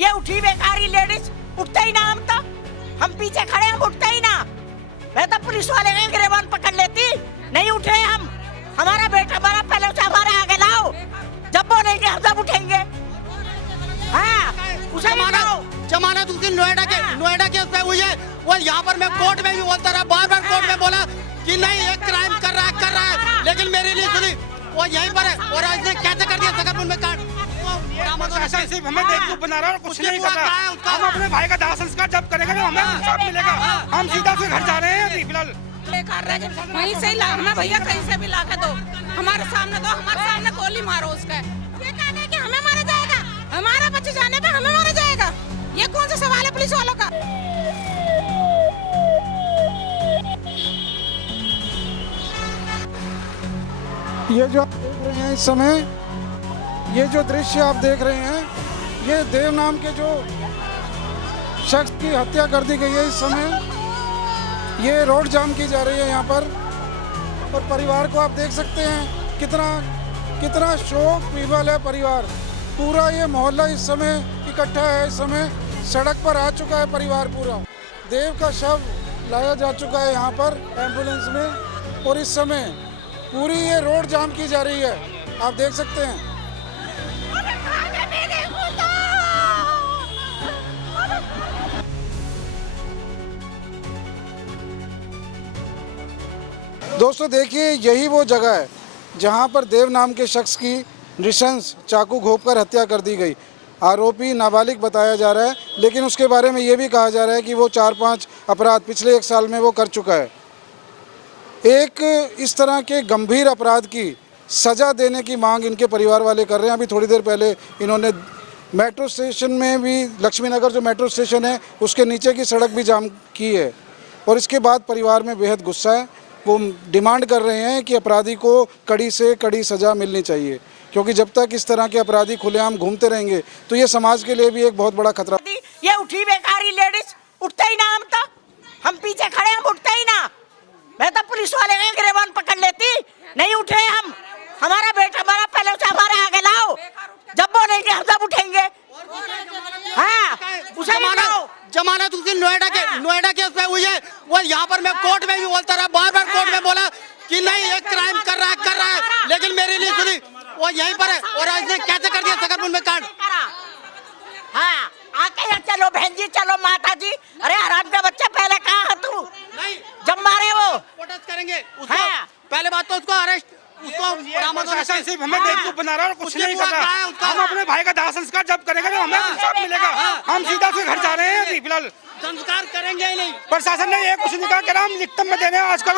ये उठी बेकारी लेडीज, उठते ही ना हम पीछे खड़े, हम उठते ही ना। मैं तो पुलिस वाले का गिरबान पकड़ लेती, नहीं उठे हम। हमारा बेटा बड़ा, पहले उसे हमारे आगे लाओ, जब बोलेंगे हम सब उठेंगे। हाँ, उसे जमानत उसकी नोएडा के उस पे हुई है। वो यहाँ पर मैं कोर्ट में भी बोलता रहा, बार-बार कोर्ट में बोला कि नहीं ये क्राइम कर रहा है, लेकिन मेरे लिए सुनी वो यहीं पर है। और ऐसे कैसे कर दिया सकरपुर में काट, सिर्फ हमें बेवकूफ बना रहा है और कुछ नहीं कर रहा। हम अपने भाई का दाह संस्कार जब करेंगे तो हमें इंसाफ मिलेगा। हम सीधा उसके घर जा रहे हैं अभी फिलहाल। वहीं से ही लाना भैया, कहीं से भी ला के दो, हमारे सामने गोली मारो उसका। ये कहना है कि हमें मारा जाएगा, हमारा बच्चे जाने पे हमें मारा जाएगा, ये कौन सा सवाल है पुलिस वालों का? ये जो आप देख रहे हैं इस समय, ये जो दृश्य आप देख रहे हैं, ये देव नाम के जो शख्स की हत्या कर दी गई है इस समय। ये रोड जाम की जा रही है यहाँ पर, और परिवार को आप देख सकते हैं कितना शोक विवल है परिवार। पूरा ये मोहल्ला इस समय इकट्ठा है, इस समय सड़क पर आ चुका है परिवार पूरा। देव का शव लाया जा चुका है यहाँ पर एम्बुलेंस में, और इस समय पूरी ये रोड जाम की जा रही है, आप देख सकते हैं। दोस्तों देखिए, यही वो जगह है जहां पर देव नाम के शख्स की नृशंस चाकू घोंपकर हत्या कर दी गई। आरोपी नाबालिग बताया जा रहा है, लेकिन उसके बारे में ये भी कहा जा रहा है कि वो 4-5 अपराध पिछले 1 साल में वो कर चुका है। एक इस तरह के गंभीर अपराध की सज़ा देने की मांग इनके परिवार वाले कर रहे हैं। अभी थोड़ी देर पहले इन्होंने मेट्रो स्टेशन में भी, लक्ष्मी नगर जो मेट्रो स्टेशन है उसके नीचे की सड़क भी जाम की है, और इसके बाद परिवार में बेहद गुस्सा है। वो डिमांड कर रहे हैं कि अपराधी को कड़ी से कड़ी सज़ा मिलनी चाहिए, क्योंकि जब तक इस तरह के अपराधी खुलेआम घूमते रहेंगे तो ये समाज के लिए भी एक बहुत बड़ा खतरा। ये उठी बेकारी लेडीज, उठते ही ना हम पीछे खड़े, हम उठते ही ना। मैं तो पुलिस वाले का गिरबान पकड़ लेती, नहीं उठे हम। हमारा बेटा बड़ा, पहले उसे हमारे आगे लाओ, जब बोलेंगे हम सब उठेंगे। हाँ, उसे जमानत उसकी नोएडा के उस पे हुई है। वो यहाँ पर मैं कोर्ट में भी बोलता रहा, बार-बार कोर्ट में बोला कि नहीं ये क्राइम कर रहा है, लेकिन मेरे लिए सुनी वो यहीं पर है। और ऐसे कैसे कर दिया सकरपुर में काट। हाँ, आके चलो बहन जी, चलो माता जी। अरे हराम का बच्चा, पहले कहाँ है तू? नहीं, जब मारे वो प्रोटेस्ट करेंगे उसको। हाँ। पहले बात तो उसको अरेस्ट, सिर्फ हमें बेवकूफ बना रहा है और कुछ नहीं कर रहा। हम अपने भाई का दाह संस्कार जब करेंगे तो हमें इंसाफ मिलेगा। हम सीधा उसके घर जा रहे हैं अभी फिलहाल। संस्कार करेंगे ही नहीं। प्रशासन ने ये कुछ नहीं कहा कि हम लिखित में दे रहे हैं, आजकल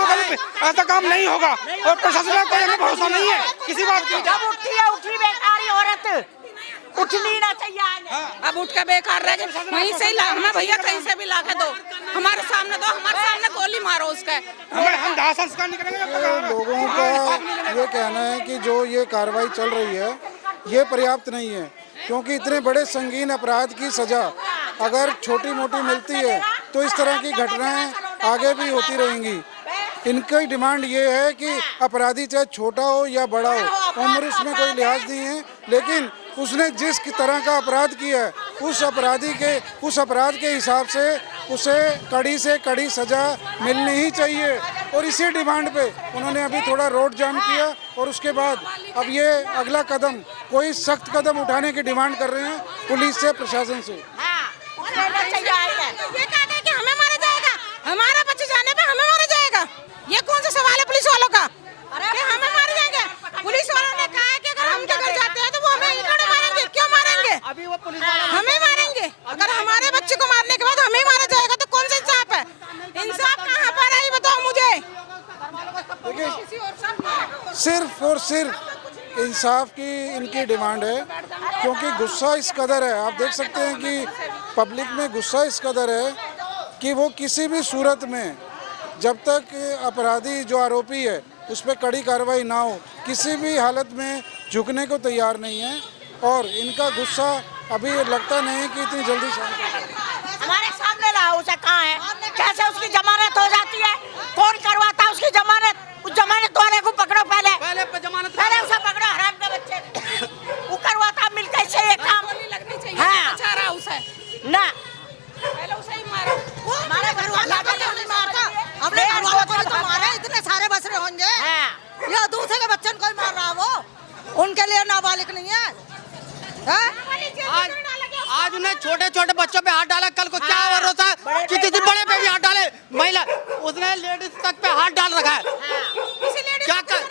ऐसा काम नहीं होगा, और प्रशासन का कोई हमें भरोसा नहीं है किसी बात की। जब उठती है, उठी बेकारी औरत, उठनी ना चाहिए। अब उठ के बेकार रह गए, वहीं से ही लाना भैया, कहीं से भी ला के दो, हमारे सामने गोली मारो उसका। हम दाह संस्कार नहीं करेंगे। लोगों का ये कहना है कि जो ये कार्रवाई चल रही है ये पर्याप्त नहीं है, क्योंकि इतने बड़े संगीन अपराध की सज़ा अगर छोटी मोटी मिलती है तो इस तरह की घटनाएं आगे भी होती रहेंगी। इनकी डिमांड ये है कि अपराधी चाहे छोटा हो या बड़ा हो, उम्र उसमें कोई लिहाज नहीं है, लेकिन उसने जिस तरह का अपराध किया है उस अपराध के हिसाब से उसे कड़ी से कड़ी सज़ा मिलनी ही चाहिए। और इसी डिमांड पे उन्होंने अभी थोड़ा रोड जाम किया, और उसके बाद अब ये अगला कदम, कोई सख्त कदम उठाने की डिमांड कर रहे हैं पुलिस से, प्रशासन से। ये कहना है कि हमें मारा जाएगा, हमारा बच्चे जाने पे हमें मारा जाएगा, ये कौन सा सवाल है पुलिस वालों का? कि हमें मारे जाएंगे? पुलिस वालों ने कहा है कि अगर हम घर जाते हैं तो वो हमें इन्होंने मारेंगे। क्यों मारेंगे? अभी वो पुलिस हमें मारेंगे। अगर हमारे बच्चे को मारने के बाद हमें मारा जाएगा तो कौन सा इंसाफ है? इंसाफ कहाँ पर है, ये बताओ मुझे। सिर्फ और सिर्फ इंसाफ की इनकी डिमांड है, क्योंकि गुस्सा इस कदर है, आप देख सकते हैं कि पब्लिक में गुस्सा इस कदर है कि वो किसी भी सूरत में, जब तक अपराधी जो आरोपी है उस पर कड़ी कार्रवाई ना हो, किसी भी हालत में झुकने को तैयार नहीं है। और इनका गुस्सा अभी लगता नहीं कि इतनी जल्दी शांत हो जाएगा। हमारे सामने लाओ, उसे कहाँ है, कैसे उसकी जमानत हो जाती है, कौन करवाता है उसकी जमानत? उस जमानत वाले को पकड़ो, पहले उसे पकड़ो, हराम के बच्चे। वो करवाता मिलकर से ये काम। लगनी चाहिए, हाँ। अच्छा रहा उसे। है ना पहले उसे ही मारो हमारे घर वाला को क्यों नहीं मारता? अपने घर वालों को भी तो मारे, इतने सारे बसरे होंगे। हाँ। या दूसरे के बच्चन को ही मार रहा वो, उनके लिए नाबालिग नहीं है, हाँ? आज उन्हें छोटे छोटे बच्चों पे हाथ डाला, कल को क्या भरोसा कि किसी बड़े पे भी हाथ डाले। महिला उसने लेडीज तक पे हाथ डाल रखा है। क्या कर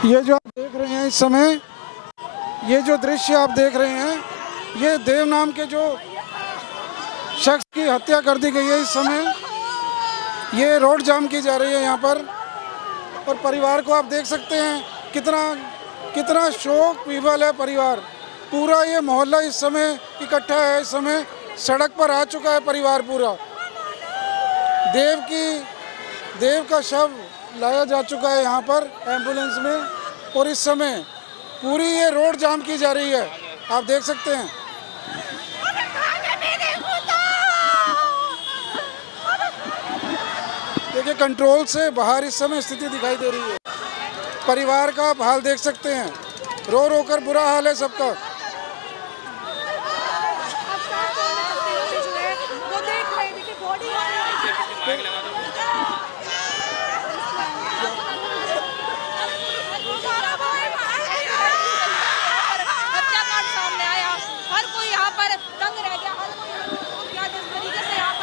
ये जो आप देख रहे हैं इस समय, ये जो दृश्य आप देख रहे हैं, ये देव नाम के जो शख्स की हत्या कर दी गई है इस समय। ये रोड जाम की जा रही है यहाँ पर, और परिवार को आप देख सकते हैं कितना शोक विवल है परिवार। पूरा ये मोहल्ला इस समय इकट्ठा है, इस समय सड़क पर आ चुका है परिवार पूरा। देव का शव लाया जा चुका है यहाँ पर एम्बुलेंस में, और इस समय पूरी ये रोड जाम की जा रही है, आप देख सकते हैं। देखिए कंट्रोल से बाहर इस समय स्थिति दिखाई दे रही है। परिवार का आप हाल देख सकते हैं, रो रो कर बुरा हाल है सबका।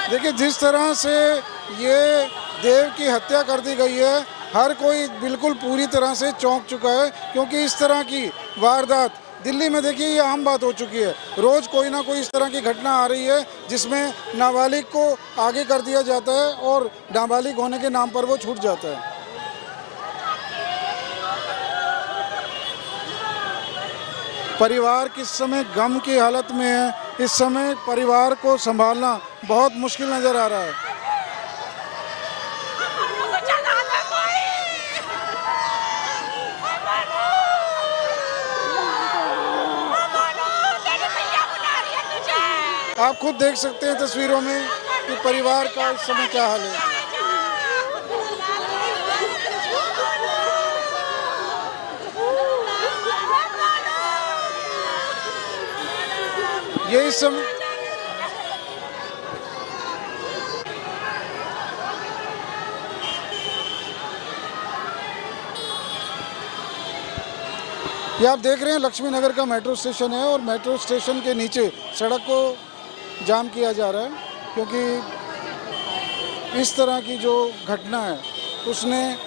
देखिए जिस तरह से ये देव की हत्या कर दी गई है, हर कोई बिल्कुल पूरी तरह से चौंक चुका है, क्योंकि इस तरह की वारदात दिल्ली में देखिए ये आम बात हो चुकी है। रोज़ कोई ना कोई इस तरह की घटना आ रही है जिसमें नाबालिग को आगे कर दिया जाता है और नाबालिग होने के नाम पर वो छूट जाता है। परिवार किस समय गम की हालत में है, इस समय परिवार को संभालना बहुत मुश्किल नज़र आ रहा है। आप खुद देख सकते हैं तस्वीरों में कि परिवार का इस समय क्या हाल है। ये इस समय ये आप देख रहे हैं लक्ष्मी नगर का मेट्रो स्टेशन है, और मेट्रो स्टेशन के नीचे सड़क को जाम किया जा रहा है, क्योंकि इस तरह की जो घटना है उसने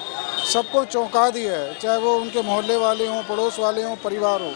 सबको चौंका दिया है, चाहे वो उनके मोहल्ले वाले हों, पड़ोस वाले हों, परिवार हो।